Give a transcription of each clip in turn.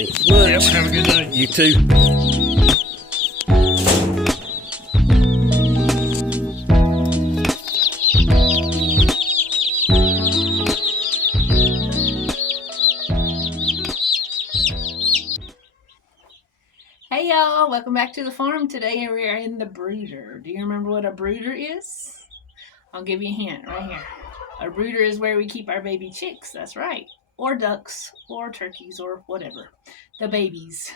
Thanks much. Yep, have a good day. You too. Hey y'all, welcome back to the farm. Today we are in the brooder. Do you remember what a brooder is? I'll give you a hint right here. A brooder is where we keep our baby chicks, that's right. Or ducks, or turkeys, or whatever. The babies.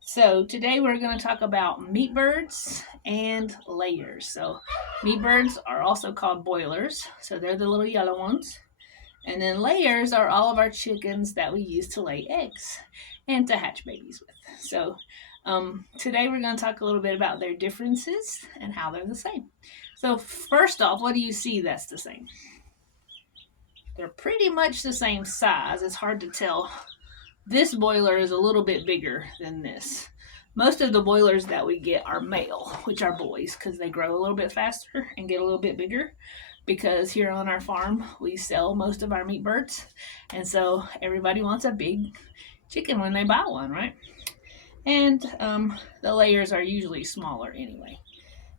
So today we're going to talk about meat birds and layers. So meat birds are also called boilers. So they're the little yellow ones. And then layers are all of our chickens that we use to lay eggs and to hatch babies with. So today we're going to talk a little bit about their differences and how they're the same. So first off, what do you see that's the same? They're pretty much the same size. It's hard to tell. This boiler is a little bit bigger than this. Most of the boilers that we get are male, which are boys, because they grow a little bit faster and get a little bit bigger. Because here on our farm, we sell most of our meat birds. And so everybody wants a big chicken when they buy one, right? And the layers are usually smaller anyway.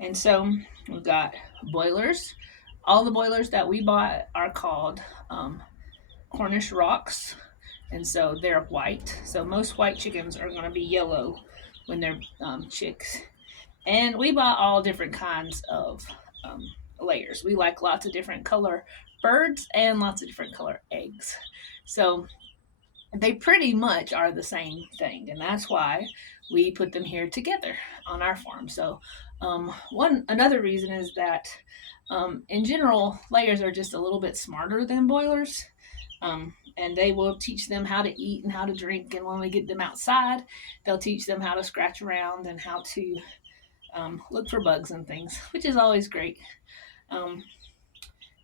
And so we've got boilers. All the boilers that we bought are called Cornish rocks. And so they're white. So most white chickens are going to be yellow when they're chicks. And we bought all different kinds of layers. We like lots of different color birds and lots of different color eggs. So they pretty much are the same thing, and that's why we put them here together on our farm. So another reason is that in general, layers are just a little bit smarter than boilers. And they will teach them how to eat and how to drink. And when we get them outside, they'll teach them how to scratch around and how to look for bugs and things, which is always great.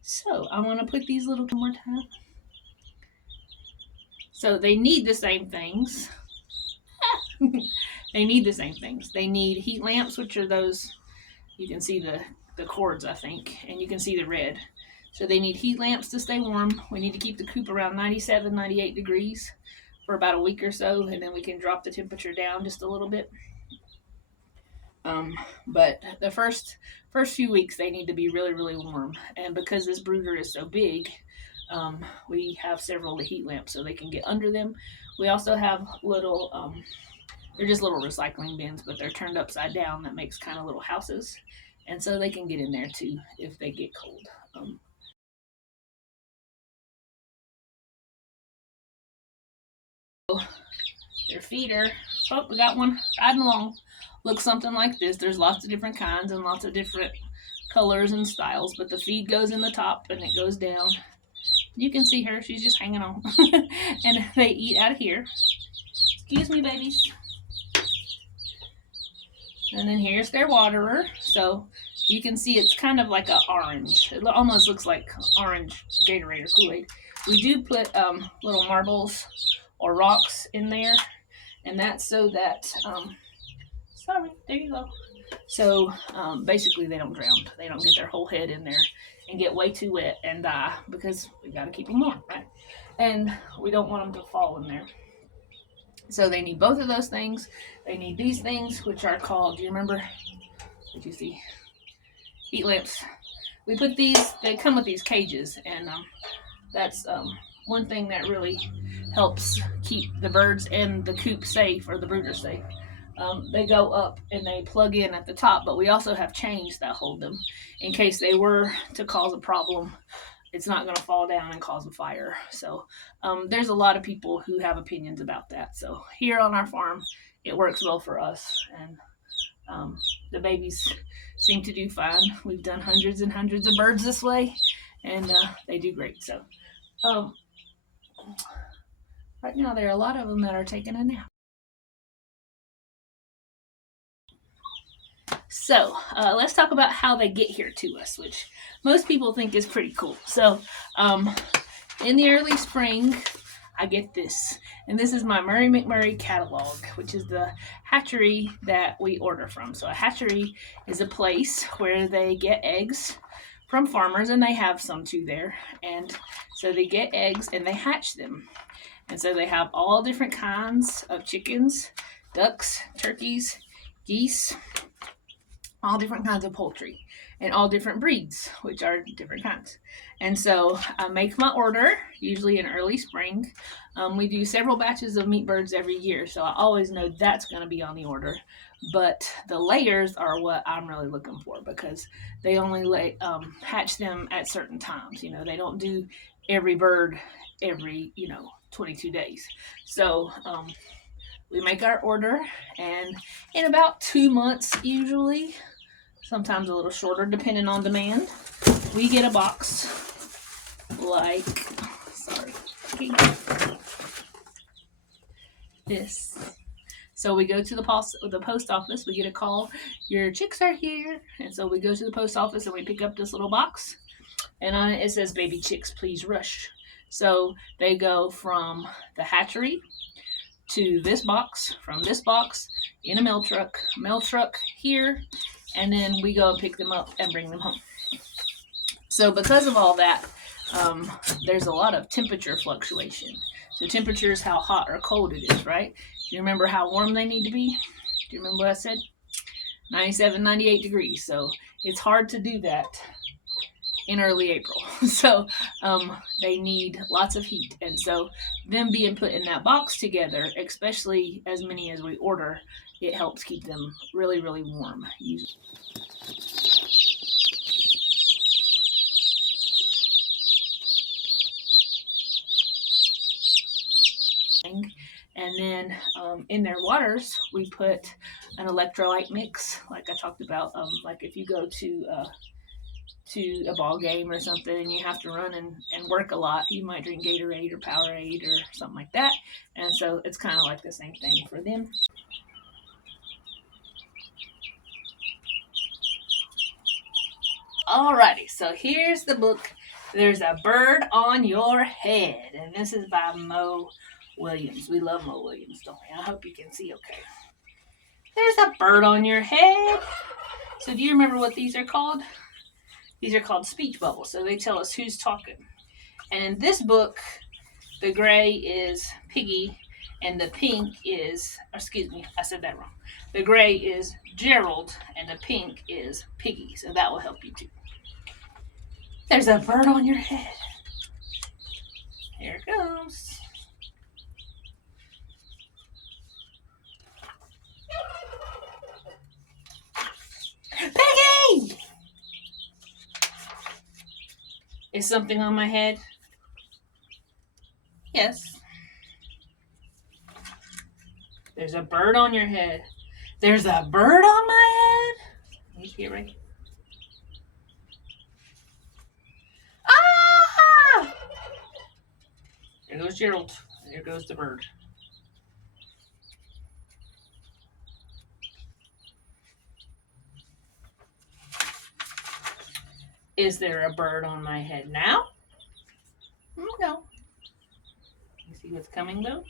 So I want to put these little one more time. So they need the same things. They need the same things. They need heat lamps, which are those, you can see the cords, I think, and you can see the red. So they need heat lamps to stay warm. We need to keep the coop around 97, 98 degrees for about a week or so, and then we can drop the temperature down just a little bit. But the first few weeks, they need to be really, really warm. And because this brooder is so big, we have several heat lamps so they can get under them. We also have little, they're just little recycling bins, but they're turned upside down. That makes kind of little houses. And so they can get in there too if they get cold. Their feeder, oh, we got one riding along. Looks something like this. There's lots of different kinds and lots of different colors and styles, but the feed goes in the top and it goes down. You can see her, she's just hanging on. And they eat out of here. Excuse me, babies. And then here's their waterer. So you can see it's kind of like an orange. It almost looks like orange Gatorade or Kool-Aid. We do put little marbles or rocks in there, and that's so that sorry, there you go. So basically they don't drown. They don't get their whole head in there and get way too wet and die, because we got to keep them warm, right? And we don't want them to fall in there. So they need both of those things. They need these things, which are called, do you remember? What you see? Heat lamps. We put these, they come with these cages, and that's one thing that really helps keep the birds and the coop safe, or the brooder safe. They go up and they plug in at the top, but we also have chains that hold them in case they were to cause a problem. It's not going to fall down and cause a fire. So there's a lot of people who have opinions about that. So here on our farm, it works well for us, and the babies seem to do fine. We've done hundreds and hundreds of birds this way, and they do great. So right now there are a lot of them that are taking a nap. So let's talk about how they get here to us, which most people think is pretty cool. So in the early spring, I get this. And this is my Murray McMurray catalog, which is the hatchery that we order from. So a hatchery is a place where they get eggs from farmers, and they have some too there. And so they get eggs and they hatch them. And so they have all different kinds of chickens, ducks, turkeys, geese, all different kinds of poultry, and all different breeds, which are different kinds. And so I make my order, usually in early spring. We do several batches of meat birds every year, so I always know that's going to be on the order. But the layers are what I'm really looking for because they only hatch them at certain times. They don't do every bird every 22 days. So we make our order, and in about 2 months usually, sometimes a little shorter depending on demand, we get a box like, sorry, this. So we go to the post office, we get a call, your chicks are here. And so we go to the post office and we pick up this little box, and on it says, baby chicks, please rush. So they go from the hatchery to this box, from this box in a mail truck here, and then we go and pick them up and bring them home. So because of all that, there's a lot of temperature fluctuation. So temperature is how hot or cold it is, right? Do you remember how warm they need to be? Do you remember what I said? 97, 98 degrees. So it's hard to do that in early April. So they need lots of heat. And so them being put in that box together, especially as many as we order, it helps keep them really, really warm. And then in their waters, we put an electrolyte mix, like I talked about. Like if you go to a ball game or something and you have to run and work a lot, you might drink Gatorade or Powerade or something like that. And so it's kind of like the same thing for them. Alrighty, so here's the book. There's a Bird on Your Head, and this is by Mo Williams. We love Mo Williams, don't we? I hope you can see okay. There's a bird on your head. So do you remember what these are called? These are called speech bubbles. So they tell us who's talking. And in this book, the gray is Piggy, and the pink is, excuse me, I said that wrong. The gray is Gerald, and the pink is Piggy. So that will help you too. There's a bird on your head. Here it goes. Piggy! Is something on my head? Yes. There's a bird on your head. There's a bird on my head? Can you see it right here? Ah! There goes Gerald. There goes the bird. Is there a bird on my head now? No. You see what's coming though?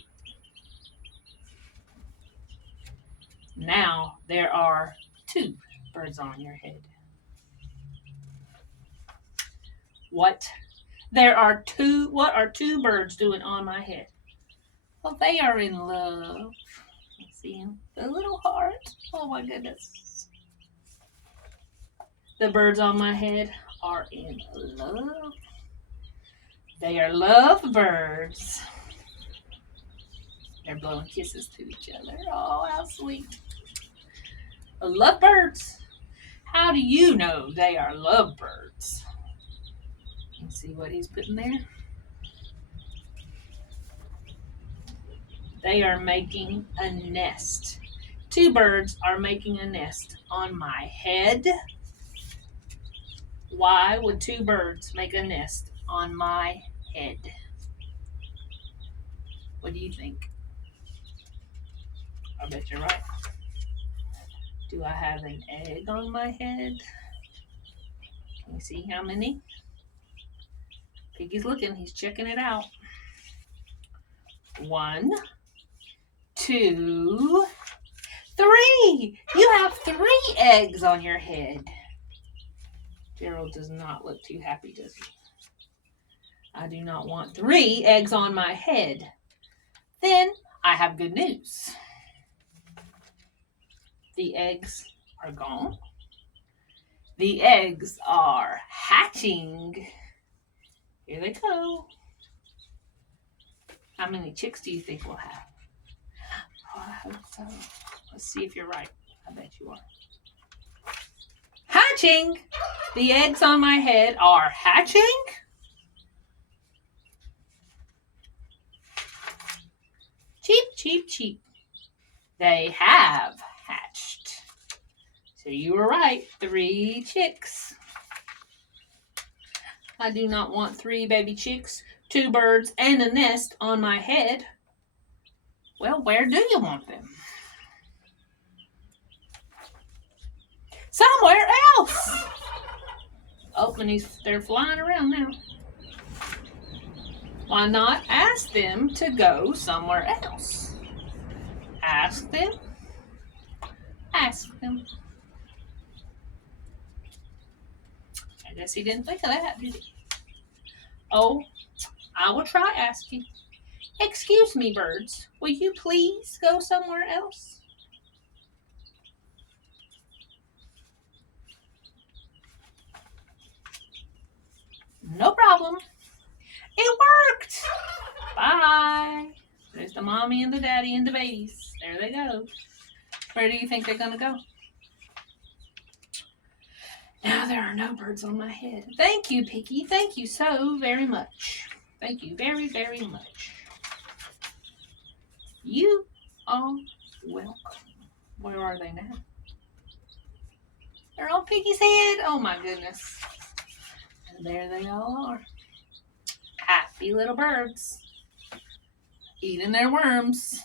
Now there are 2 birds on your head. What? What are 2 birds doing on my head? Well, they are in love. See them? The little heart. Oh my goodness. The birds on my head are in love. They are love birds. They're blowing kisses to each other. Oh, how sweet. Love birds. How do you know they are love birds? You see what he's putting there? They are making a nest. 2 birds are making a nest on my head. Why would 2 birds make a nest on my head? What do you think? I bet you're right. Do I have an egg on my head? Can you see how many? Piggy's looking. He's checking it out. 1, 2, 3. You have 3 eggs on your head. Gerald does not look too happy, does he? I do not want 3 eggs on my head. Then I have good news. The eggs are gone. The eggs are hatching. Here they go. How many chicks do you think we'll have? Oh, I hope so. Let's see if you're right. I bet you are. Hatching! The eggs on my head are hatching. Cheep, cheep, cheep. They have hatched. So you were right. 3 chicks. I do not want 3 baby chicks, 2 birds, and a nest on my head. Well, where do you want them? Somewhere else. Oh, and they're flying around now. Why not ask them to go somewhere else? Ask them. Ask them. I guess he didn't think of that, did he? Oh, I will try asking. Excuse me, birds. Will you please go somewhere else? No problem. It worked. Bye. There's the mommy and the daddy and the babies. There they go. Where do you think they're going to go? Now there are no birds on my head. Thank you, Piggy. Thank you so very much. Thank you very, very much. You are welcome. Where are they now? They're on Piggy's head. Oh my goodness. And there they all are. Happy little birds. Eating their worms.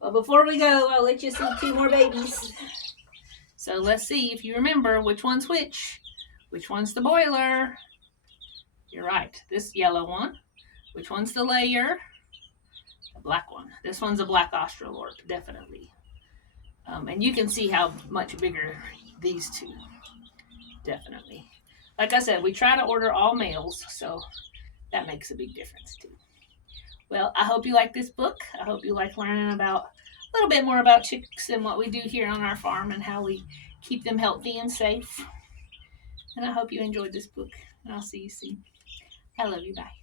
Well, before we go, I'll let you see 2 more babies. So let's see if you remember which one's which. Which one's the boiler? You're right. This yellow one. Which one's the layer? The black one. This one's a black Australorp, definitely. And you can see how much bigger these 2. Definitely. Like I said, we try to order all males, so that makes a big difference too. Well, I hope you like this book. I hope you like learning about a little bit more about chicks and what we do here on our farm and how we keep them healthy and safe. And I hope you enjoyed this book. And I'll see you soon. I love you. Bye.